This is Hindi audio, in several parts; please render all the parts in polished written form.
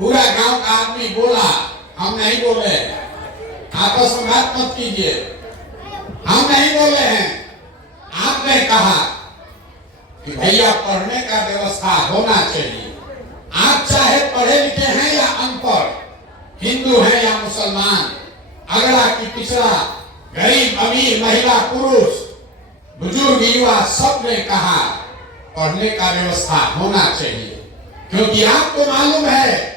पूरा गांव का आदमी बोला, हम नहीं बोले। आपस में बात मत कीजिए, हम नहीं बोले हैं। आपने कहा कि भैया पढ़ने का व्यवस्था होना चाहिए। आप चाहे पढ़े लिखे हैं या अनपढ़, हिंदू हैं या मुसलमान, अगड़ा की पिछड़ा, गरीब अमीर, महिला पुरुष, बुजुर्ग युवा, सब ने कहा पढ़ने का व्यवस्था होना चाहिए। क्योंकि आपको मालूम है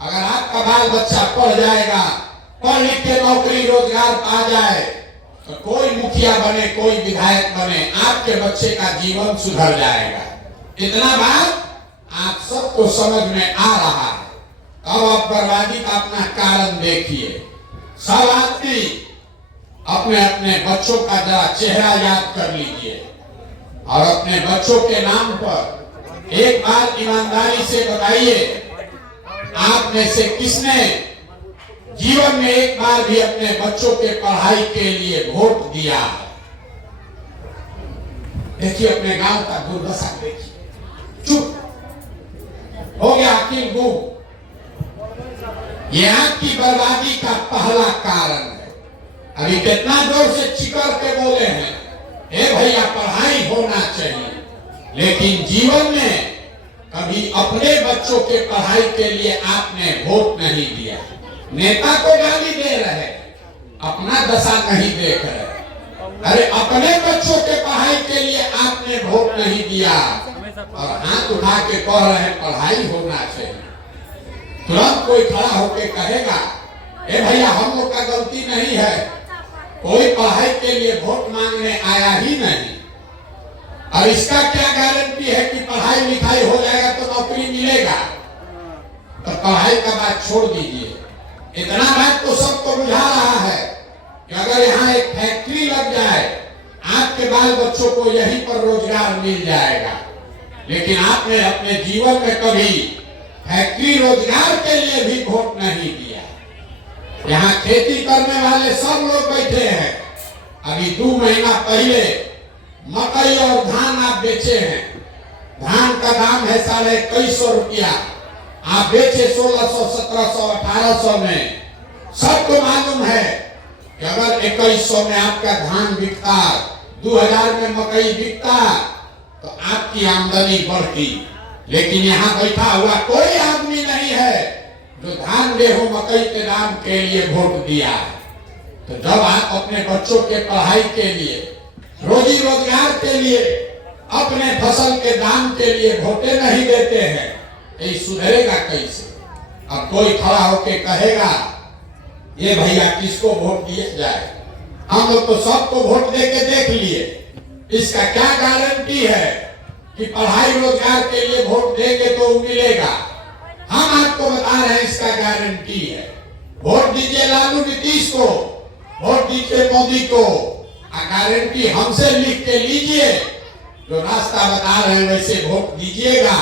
अगर आपका बाल बच्चा पढ़ जाएगा, पढ़ लिख के नौकरी रोजगार पा जाए तो कोई मुखिया बने, कोई विधायक बने, आपके बच्चे का जीवन सुधर जाएगा। इतना बात आप सबको समझ में आ रहा है। अब आप बर्बादी का अपना कारण देखिए। सब आदमी अपने अपने बच्चों का जरा चेहरा याद कर लीजिए और अपने बच्चों के नाम पर एक बार ईमानदारी से बताइए, आप में से किसने जीवन में एक बार भी अपने बच्चों के पढ़ाई के लिए वोट दिया है? देखिए अपने गांव का दुर्दशा देखिए। चुप हो गया अखिल गुम। ये आपकी बर्बादी का पहला कारण है। अभी कितना जोर से चिकर के बोले हैं, हे भैया पढ़ाई होना चाहिए, लेकिन जीवन में कभी अपने बच्चों के पढ़ाई के लिए आपने वोट नहीं दिया। नेता को गाली दे रहे, अपना दशा नहीं देख रहे। अरे अपने बच्चों के पढ़ाई के लिए आपने वोट नहीं दिया और हाथ उठा के कह रहे हैं पढ़ाई होना चाहिए। तुरंत कोई खड़ा होके कहेगा, ए भैया हम लोग का गलती नहीं है, कोई पढ़ाई के लिए वोट मांगने आया ही नहीं। और इसका क्या गारंटी है कि पढ़ाई लिखाई हो जाएगा तो नौकरी मिलेगा? तो पढ़ाई का बात छोड़ दीजिए। इतना बात तो सबको बुझा रहा है कि अगर यहाँ एक फैक्ट्री लग जाए, आपके बाल बच्चों को यहीं पर रोजगार मिल जाएगा। लेकिन आपने अपने जीवन में कभी फैक्ट्री रोजगार के लिए भी वोट नहीं दिया। यहाँ खेती करने वाले सब लोग बैठे हैं। अभी 2 महीना पहले मकई और धान आप बेचे हैं। धान का दाम है 2150 रुपया, आप बेचे 1600, 1700, 1800 में। सबको मालूम है कि अगर 2100 में आपका धान बिकता, 2000 में मकई बिकता तो आपकी आमदनी बढ़ती। लेकिन यहाँ बैठा हुआ कोई आदमी नहीं है जो धान गेहूं मकई के दाम के लिए वोट दिया है। तो जब आप अपने बच्चों के पढ़ाई के लिए, रोजी रोजगार के लिए, अपने फसल के दाम के लिए वोटे नहीं देते हैं, ये सुधरेगा कैसे? अब कोई खड़ा होके कहेगा ये भैया किसको वोट दिया जाए? हम लोग तो सबको वोट दे के देख लिए, इसका क्या गारंटी है कि पढ़ाई रोजगार के लिए वोट देंगे तो मिलेगा? हम आपको बता रहे हैं इसका गारंटी है। वोट दीजिए लालू नीतीश को, वोट दीजिए मोदी को, गारंटी हमसे लिख के लीजिए। जो रास्ता बता रहे हैं वैसे वोट दीजिएगा,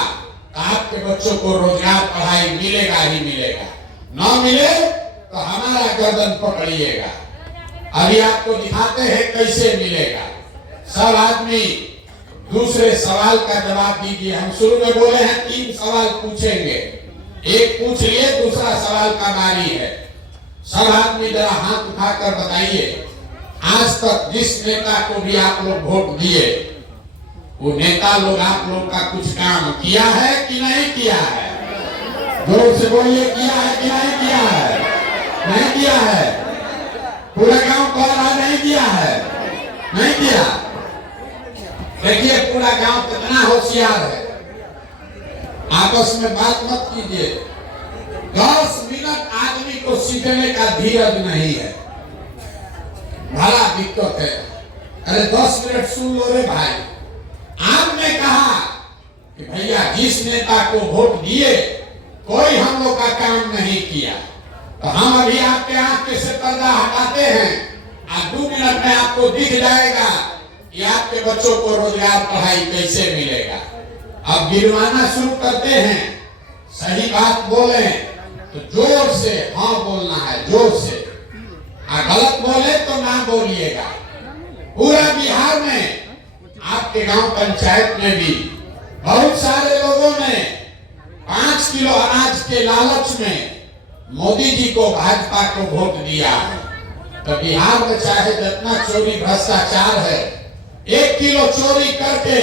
आपके बच्चों को रोजगार पढ़ाई मिलेगा ही मिलेगा। ना मिले तो हमारा गर्दन पकड़िएगा। अभी आपको दिखाते हैं कैसे मिलेगा। सब आदमी दूसरे सवाल का जवाब दीजिए। हम शुरू में बोले हैं 3 सवाल पूछेंगे, एक पूछ लिए, दूसरा सवाल का बारी है। सब आदमी जरा हाथ उठाकर बताइए, आज तक जिस नेता को भी आप लोग वोट दिए, वो नेता लोग आप लोग का कुछ काम किया है कि नहीं किया है? जोर से बोलिए, किया है कि नहीं किया है? नहीं किया है। पूरा गांव कह रहा नहीं किया है, नहीं किया। देखिए पूरा गांव कितना होशियार है। आपस में बात मत कीजिए। 10 मिनट आदमी को सीखने का धीरज नहीं है, बड़ा दिक्कत है। अरे 10 मिनट सुन लो रे भाई। आपने कहा कि भैया जिस नेता को वोट दिए कोई हम लोग का काम नहीं किया, तो हम अभी आपके आंख से पर्दा हटाते हैं। आज 2 मिनट में आपको दिख जाएगा कि आपके बच्चों को रोजगार पढ़ाई कैसे मिलेगा। अब गिरवाना शुरू करते हैं। सही बात बोले तो जोर से हाँ बोलना है, जोर से। गलत बोले तो ना बोलिएगा। पूरा बिहार में, आपके गांव पंचायत में भी बहुत सारे लोगों ने 5 किलो अनाज के लालच में मोदी जी को, भाजपा को वोट दिया है, तो बिहार में चाहे जितना चोरी भ्रष्टाचार है, 1 किलो चोरी करके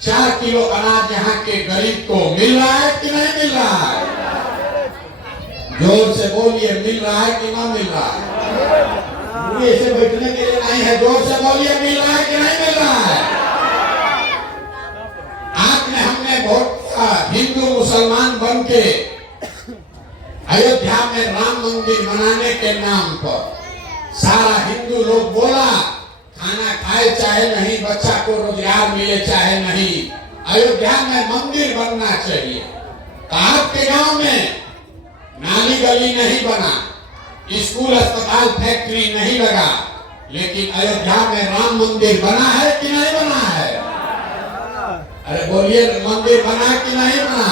4 किलो अनाज यहाँ के गरीब को मिल रहा है कि नहीं मिल रहा है? जोर से बोलिए, मिल रहा है कि ना मिल रहा है? ऐसे बैठने के लिए नहीं है, जोर से बोलिए, मिल रहा है कि नहीं मिल रहा है? आपने हमने वोट हिंदू मुसलमान बन के अयोध्या में राम मंदिर बनाने के नाम पर सारा हिंदू लोग बोला खाना खाए चाहे नहीं, बच्चा को रोजगार मिले चाहे नहीं, अयोध्या में मंदिर बनना चाहिए। तो आपके गांव में नाली गली नहीं बना, स्कूल अस्पताल फैक्ट्री नहीं लगा, लेकिन अयोध्या में राम मंदिर बना है कि नहीं बना है? अरे बोलिए, मंदिर बना कि नहीं बना?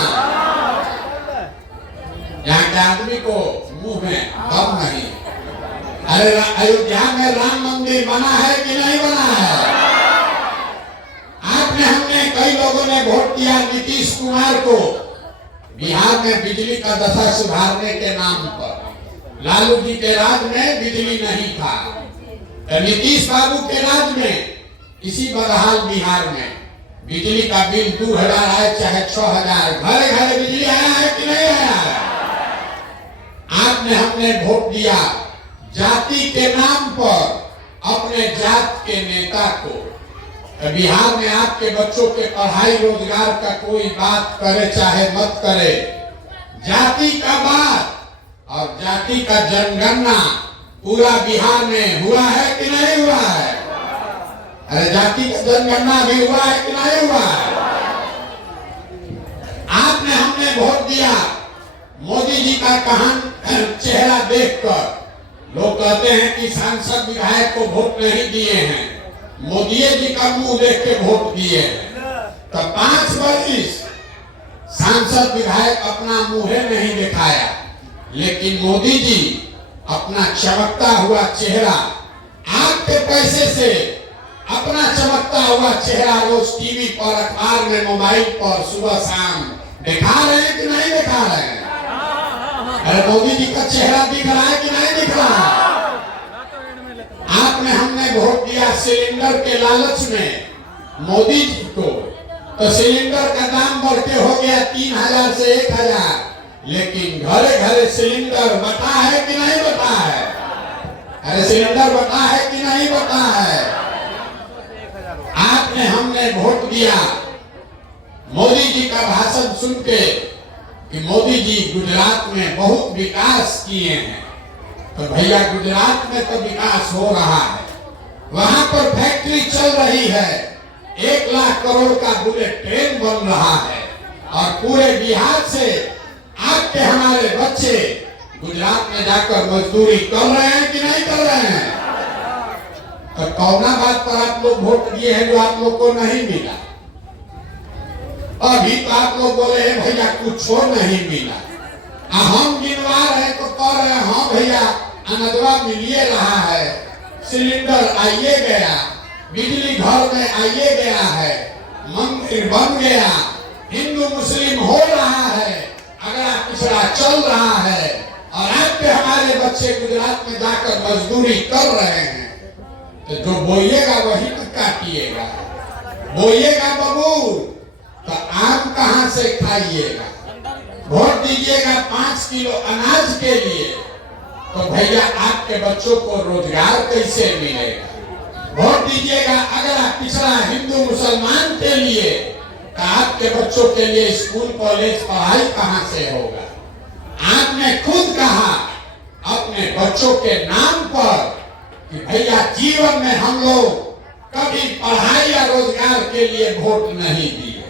यहाँ के आदमी को मुंह में दम नहीं। अरे अयोध्या में राम मंदिर बना है कि नहीं बना है? आपने हमने कई लोगों ने वोट दिया नीतीश कुमार को बिहार में बिजली का दशा सुधारने के नाम पर। लालू जी के राज में बिजली नहीं था, तो नीतीश बाबू के राज में इसी बदहाल बिहार में बिजली का बिल 2000 आए चाहे 6000, घरे घरे बिजली आया है कि नहीं आया है? आपने हमने वोट दिया जाति के नाम पर अपने जात के नेता को। बिहार में आपके बच्चों के पढ़ाई रोजगार का कोई बात करे चाहे मत करे, जाति का बात और जाति का जनगणना पूरा बिहार में हुआ है कि नहीं हुआ है? अरे जाति का जनगणना भी हुआ है कि नहीं हुआ है? आपने हमने वोट दिया मोदी जी का कहान चेहरा देखकर। लोग कहते हैं कि सांसद विधायक को वोट नहीं दिए हैं, मोदी जी का मुंह देख के वोट दिए हैं। तो 5 वर्ष सांसद विधायक अपना मुंह नहीं दिखाया, लेकिन मोदी जी अपना चमकता हुआ चेहरा, आपके पैसे से अपना चमकता हुआ चेहरा रोज टीवी पर, अखबार में, मोबाइल पर सुबह शाम दिखा रहे हैं कि नहीं दिखा रहे हैं? अरे मोदी जी का चेहरा दिख रहा है कि नहीं दिख रहा है? आपने हमने वोट दिया सिलेंडर के लालच में मोदी जी को, तो सिलेंडर का दाम बढ़ के हो गया 3000 से 1000, लेकिन घरे घरे सिलेंडर बता है कि नहीं बता है? अरे सिलेंडर बता है कि नहीं बता है? आपने हमने वोट दिया मोदी जी का भाषण सुन के कि मोदी जी गुजरात में बहुत विकास किए हैं। तो भैया गुजरात में तो विकास हो रहा है, वहां पर फैक्ट्री चल रही है, 1 लाख करोड़ का बुलेट ट्रेन बन रहा है, और पूरे बिहार से आपके हमारे बच्चे गुजरात में जाकर मजदूरी कर रहे हैं कि नहीं कर रहे हैं? तो कौना बात पर आप लोग वोट दिए हैं जो आप लोग को नहीं मिला? अभी तो आप लोग बोले हैं भैया कुछ नहीं मिला, हम गिनवा रहे तो कह रहे हैं हाँ भैया अनजवा मिलिए रहा है, सिलेंडर आइए गया, बिजली घर में आइए गया है, मंदिर बन गया, हिंदू मुस्लिम हो रहा है, अगला पिछड़ा चल रहा है, और आपके हमारे बच्चे गुजरात में जाकर मजदूरी कर रहे हैं। तो जो बोइएगा वही तो काटिएगा, बोइएगा बबूर तो आम कहां से खाइएगा? वोट दीजिएगा 5 किलो अनाज के लिए, तो भैया आपके बच्चों को रोजगार कैसे मिलेगा? वोट दीजिएगा अगला पिछड़ा हिंदू मुसलमान के लिए, तो आपके बच्चों के लिए स्कूल कॉलेज पढ़ाई कहां से होगा? आपने खुद कहा अपने बच्चों के नाम पर कि भैया जीवन में हम लोग कभी पढ़ाई या रोजगार के लिए वोट नहीं दिए,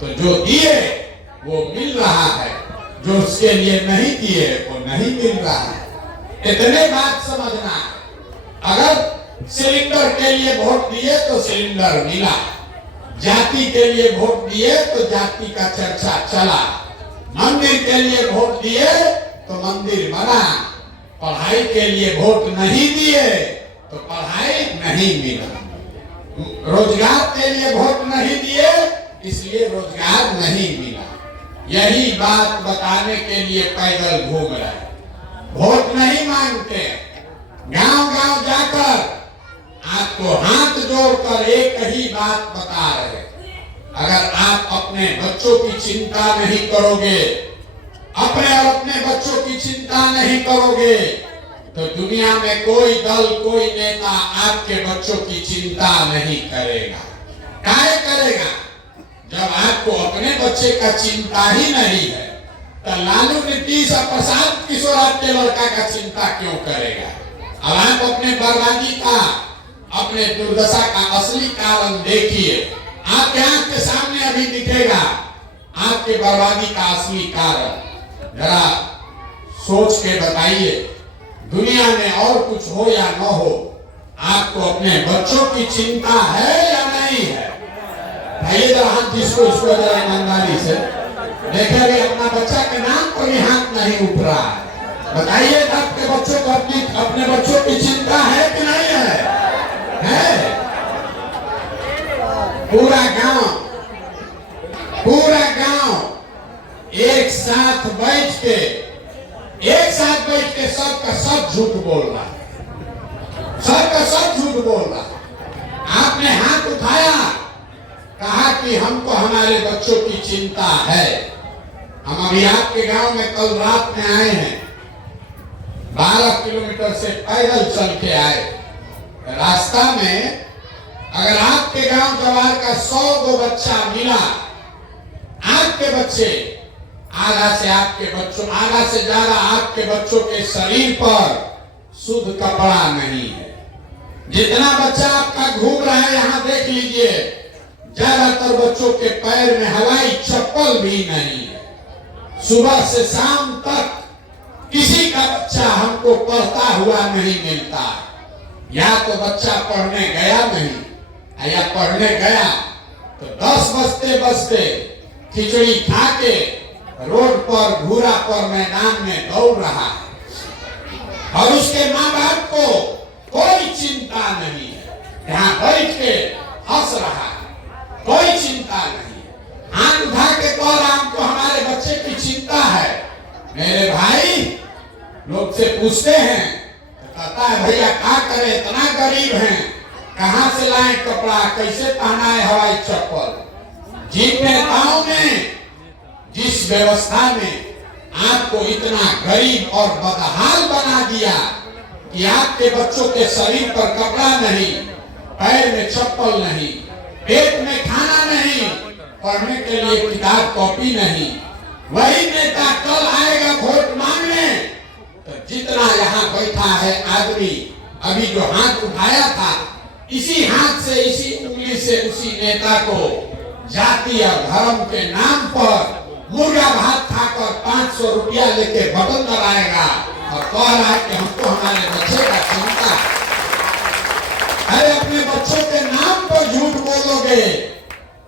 तो जो दिए वो मिल रहा है, जो उसके लिए नहीं दिए वो नहीं मिल रहा है। इतने बात समझना है। अगर सिलेंडर के लिए वोट दिए तो सिलेंडर मिला, जाति के लिए वोट दिए तो जाति का चर्चा चला, मंदिर के लिए वोट दिए तो मंदिर बना, पढ़ाई के लिए वोट नहीं दिए तो पढ़ाई नहीं मिला, रोजगार के लिए वोट नहीं दिए इसलिए रोजगार नहीं मिला। यही बात बताने के लिए पैदल घूम रहे हैं। वोट नहीं मांगते, गांव गांव जाकर आपको हाथ जोड़कर एक ही बात बता रहे, अगर आप अपने बच्चों की चिंता नहीं करोगे, अपने और अपने बच्चों की चिंता नहीं करोगे, तो दुनिया में कोई दल, कोई नेता आपके बच्चों की चिंता नहीं करेगा। काहे करेगा? जब आपको अपने बच्चे का चिंता ही नहीं है, तो लालू, नीतीश और प्रशांत किशोर आपके लड़का का चिंता क्यों करेगा? अब आप अपने बर्बादी का, अपने दुर्दशा का असली कारण देखिए। आपके आंख के सामने अभी दिखेगा आपके बर्बादी का असली कारण। जरा सोच के बताइए, दुनिया में और कुछ हो या न हो, आपको अपने बच्चों की चिंता है या नहीं है? भाई जरा हाथ जिसको इसको जरा ईमानदारी से देखेंगे, अपना बच्चा के नाम पर भी हाथ नहीं उठ रहा है। बताइए आपके बच्चों को, अपने बच्चों की चिंता है कि नहीं है? पूरा गांव एक साथ बैठ के सबका सब झूठ बोल रहा है, सबका सब झूठ बोल रहा है। आपने हाथ उठाया, कहा कि हमको हमारे बच्चों की चिंता है। हम अभी आपके गांव में कल रात में आए हैं, 12 किलोमीटर से पैदल चल के आए। रास्ता में अगर आपके गांव जवार का 100 गो बच्चा मिला, आपके बच्चे आधा से ज्यादा आपके बच्चों के शरीर पर शुद्ध कपड़ा नहीं है। जितना बच्चा आपका घूम रहा है, यहाँ देख लीजिए, ज्यादातर बच्चों के पैर में हवाई चप्पल भी नहीं है। सुबह से शाम तक किसी का बच्चा हमको पढ़ता हुआ नहीं मिलता। या तो बच्चा पढ़ने गया नहीं, या पढ़ने गया तो 10 बजते खिचड़ी खा के रोड पर, घूरा पर, मैदान में दौड़ रहा है, और उसके माँ बाप को कोई चिंता नहीं है। यहाँ बैठ के हंस रहा है, कोई चिंता नहीं। हाथ उठा के कह रहा, हमको हमारे बच्चे की चिंता है। मेरे भाई लोग से पूछते हैं, तो कहता है भैया क्या करे, इतना गरीब हैं, कहाँ से लाए कपड़ा, कैसे पहना है हवाई चप्पल। जिन नेताओं ने जिस व्यवस्था में आपको इतना गरीब और बदहाल बना दिया कि आपके बच्चों के शरीर पर कपड़ा नहीं, पैर में चप्पल नहीं, पेट में खाना नहीं, पढ़ने के लिए किताब कॉपी नहीं, वही नेता कल आएगा वोट मांगने, तो जितना यहाँ बैठा है आदमी, अभी जो हाथ उठाया था, इसी हाथ से, इसी उंगली से उसी नेता को जाति और धर्म के नाम पर मुर्गा भात खाकर 500 रुपया लेके बटन दबाएगा और कह रहा है कि हमको हमारे बच्चे का चिंता। अरे अपने बच्चों के नाम पर झूठ बोलोगे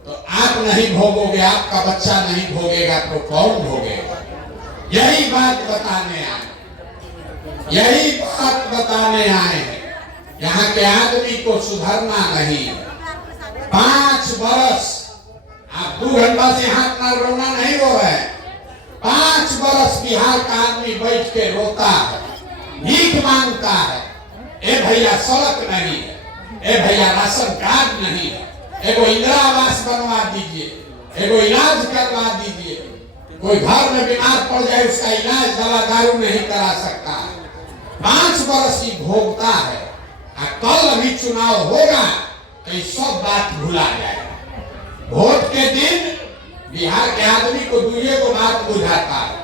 तो आप नहीं भोगोगे, आपका बच्चा नहीं भोगेगा तो कौन भोगेगा? यही बात बताने आए हैं। यहाँ के आदमी को सुधरना नहीं। 5 बरस, आप 2 घंटा से हाथ ना रोना नहीं रो रहे। 5 बरस बिहार का आदमी बैठ के रोता है, भीख मांगता है। ए भैया सड़क नहीं है, ए भैया राशन कार्ड नहीं है, एगो इंदिरा आवास बनवा दीजिए, एगो इलाज करवा दीजिए। कोई घर में बीमार पड़ जाए, उसका इलाज दवा दारू नहीं करा सकता। 5 बरस ही भोगता है। कल अभी चुनाव होगा तो ये सब बात भुला जाएगा। वोट के दिन बिहार के आदमी को दूसरे को बात बुझाता है,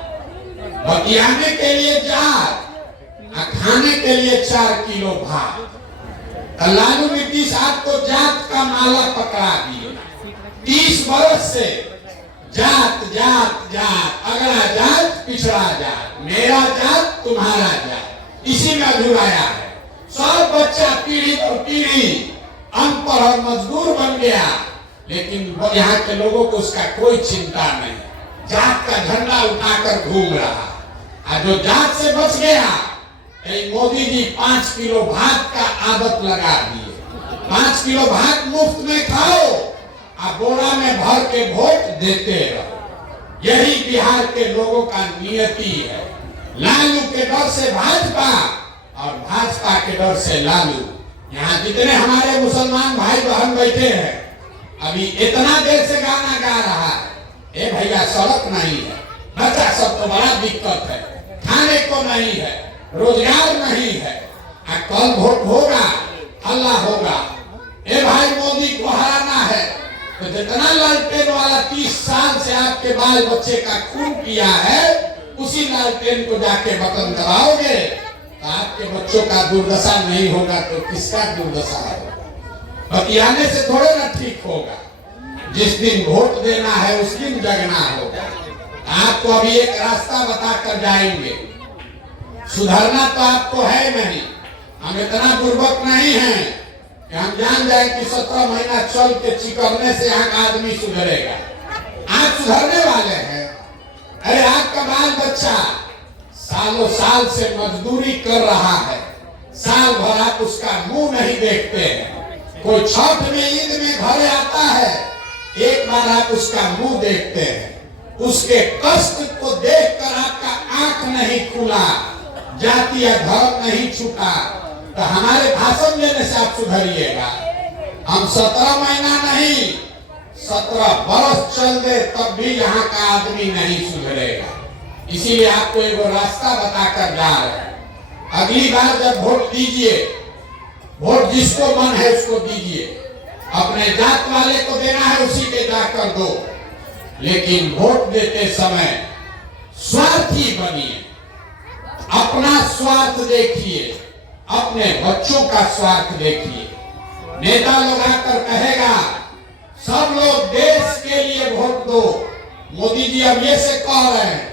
बतियाने के लिए जार, खाने के लिए 4 किलो भात। लालू नीतीश आपको जात का माला पकड़ा दिए। 30 बरस से जात जात जात, अगला जात पिछड़ा जात, मेरा जात तुम्हारा जात, इसी में अधूराया है। सब बच्चा पीढ़ी पर पीढ़ी अनपढ़ और मजदूर बन गया, लेकिन यहाँ के लोगों को उसका कोई चिंता नहीं। जात का झंडा उठाकर घूम रहा। जो जात से बच गया, मोदी जी 5 किलो भात का आदत लगा दिए। 5 किलो भात मुफ्त में खाओ, आप बोरा में भर के वोट देते रहो। यही बिहार के लोगों का नियति है। लालू के डर से भाजपा और भाजपा के डर से लालू। यहाँ जितने हमारे मुसलमान भाई बहन बैठे हैं, अभी इतना देर से गाना गा रहा है, ए भैया सड़क नहीं है, बच्चा सब तो बड़ा दिक्कत है, खाने को नहीं है, रोजगार नहीं है, कल वोट होगा, अल्लाह होगा। ए भाई मोदी को हराना है तो जितना लालटेन वाला 30 साल से आपके बाल बच्चे का खून किया है, उसी लालटेन को जाके बटन दबाओगे तो आपके बच्चों का दुर्दशा नहीं होगा तो किसका दुर्दशा होगा। बतियाने से थोड़े ना ठीक होगा। जिस दिन वोट देना है उस दिन जगना होगा। आपको अभी एक रास्ता बताकर जाएंगे। सुधरना तो आपको है नहीं, हम इतना बुर्बक नहीं हैं कि हम जान जाए कि 17 महीना चल के चिकरने से यहाँ का आदमी सुधरेगा। आप सुधरने वाले हैं। अरे आपका बाल बच्चा सालों साल से मजदूरी कर रहा है, साल भर आप उसका मुंह नहीं देखते हैं। कोई छठ में ईद में घर आता है, एक बार आप उसका मुंह देखते हैं। उसके कष्ट को देखकर आपका आंख नहीं खुला, जाति या धर्म नहीं छूटा, तो हमारे भाषण देने से आप सुधरिएगा। हम 17 महीना नहीं 17 बरस चल दे तब भी यहाँ का आदमी नहीं सुधरेगा। इसीलिए आपको एक रास्ता बताकर जा रहे हैं। अगली बार जब वोट दीजिए, वोट जिसको मन है उसको दीजिए। अपने जात वाले को देना है उसी के जाकर दो, लेकिन वोट देते समय स्वार्थी बनिए। अपना स्वार्थ देखिए, अपने बच्चों का स्वार्थ देखिए। नेता लोग आकर कहेगा सब लोग देश के लिए वोट दो, मोदी जी अब ये से कह रहे हैं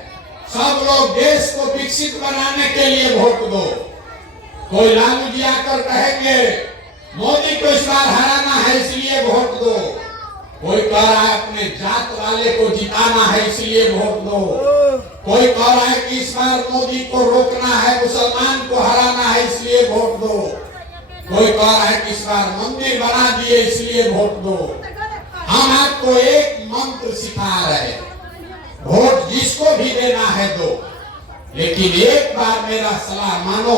सब लोग देश को विकसित बनाने के लिए वोट दो। कोई लालू जी आकर कहेंगे मोदी को इस बार हराना है इसलिए वोट दो। कोई कह रहा है अपने जात वाले को जिताना है इसलिए वोट दो। कोई कह रहा है कि इस बार मोदी को रोकना है, मुसलमान को हराना है इसलिए वोट दो। कोई कह रहा है कि इस बार मंदिर बना दिए इसलिए वोट दो। हम आपको एक मंत्र सिखा रहे, वोट जिसको भी देना है दो, लेकिन एक बार मेरा सलाह मानो,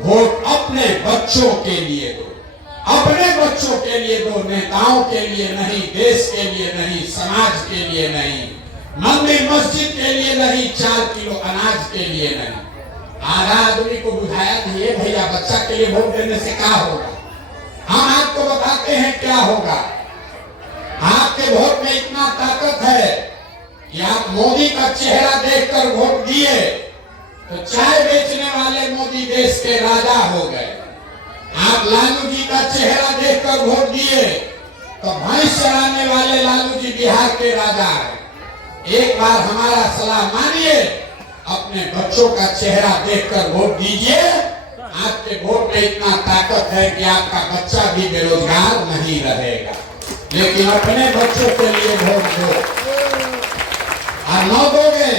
वोट अपने बच्चों के लिए दो। अपने बच्चों के लिए दो, नेताओं के लिए नहीं, देश के लिए नहीं, समाज के लिए नहीं, मंदिर मस्जिद के लिए नहीं, 4 किलो अनाज के लिए नहीं। आधा आदमी को बुझाया नहीं भैया बच्चा के लिए वोट देने से क्या होगा। हम आपको बताते हैं क्या होगा। आपके वोट में इतना ताकत है कि आप मोदी का चेहरा देखकर वोट दिए तो चाय बेचने वाले मोदी देश के राजा हो गए। आप लालू जी का चेहरा देखकर वोट दिए तो भैंस चराने वाले लालू जी बिहार के राजा है। एक बार हमारा सलाह मानिए, अपने बच्चों का चेहरा देखकर वोट दीजिए। आपके वोट में इतना ताकत है कि आपका बच्चा भी बेरोजगार नहीं रहेगा। लेकिन अपने बच्चों के लिए वोट दो, और न दोगे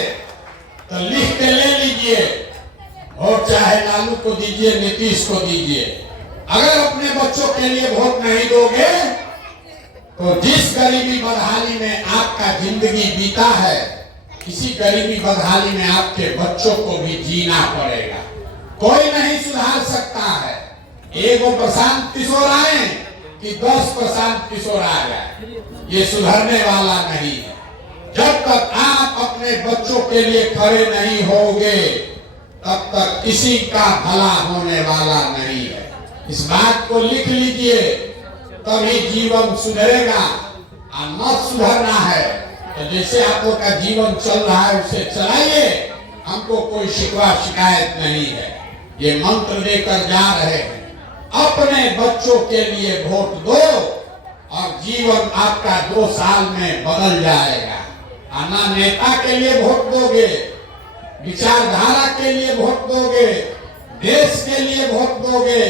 तो लिख के ले लीजिए। वोट चाहे लालू को दीजिए, नीतीश को दीजिए। अगर अपने बच्चों के लिए वोट नहीं दोगे तो जिस गरीबी बदहाली में आपका जिंदगी बीता है, इसी गरीबी बदहाली में आपके बच्चों को भी जीना पड़ेगा। कोई नहीं सुधार सकता है। एगो प्रशांत किशोर आए कि 10 प्रशांत किशोर आ जाए, ये सुधरने वाला नहीं है। जब तक आप अपने बच्चों के लिए खड़े नहीं होंगे तब तक किसी का भला होने वाला नहीं है। इस बात को लिख लीजिए, तभी जीवन सुधरेगा। और न सुधरना है तो जैसे आप लोग का जीवन चल रहा है उसे चलाइए, हमको कोई शिकवा शिकायत नहीं है। ये मंत्र देकर जा रहे हैं। अपने बच्चों के लिए वोट दो और जीवन आपका 2 साल में बदल जाएगा। ना नेता के लिए वोट दोगे, विचारधारा के लिए वोट दोगे, देश के लिए वोट दोगे,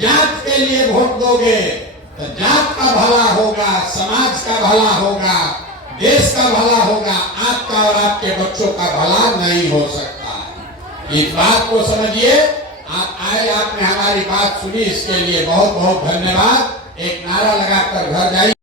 जात के लिए वोट दोगे तो जात का भला होगा, समाज का भला होगा, देश का भला होगा। आपका और आपके बच्चों का भला नहीं हो सकता। इस बात को समझिए। आप आए, आपने हमारी बात सुनी, इसके लिए बहुत बहुत धन्यवाद। एक नारा लगाकर घर जाइए।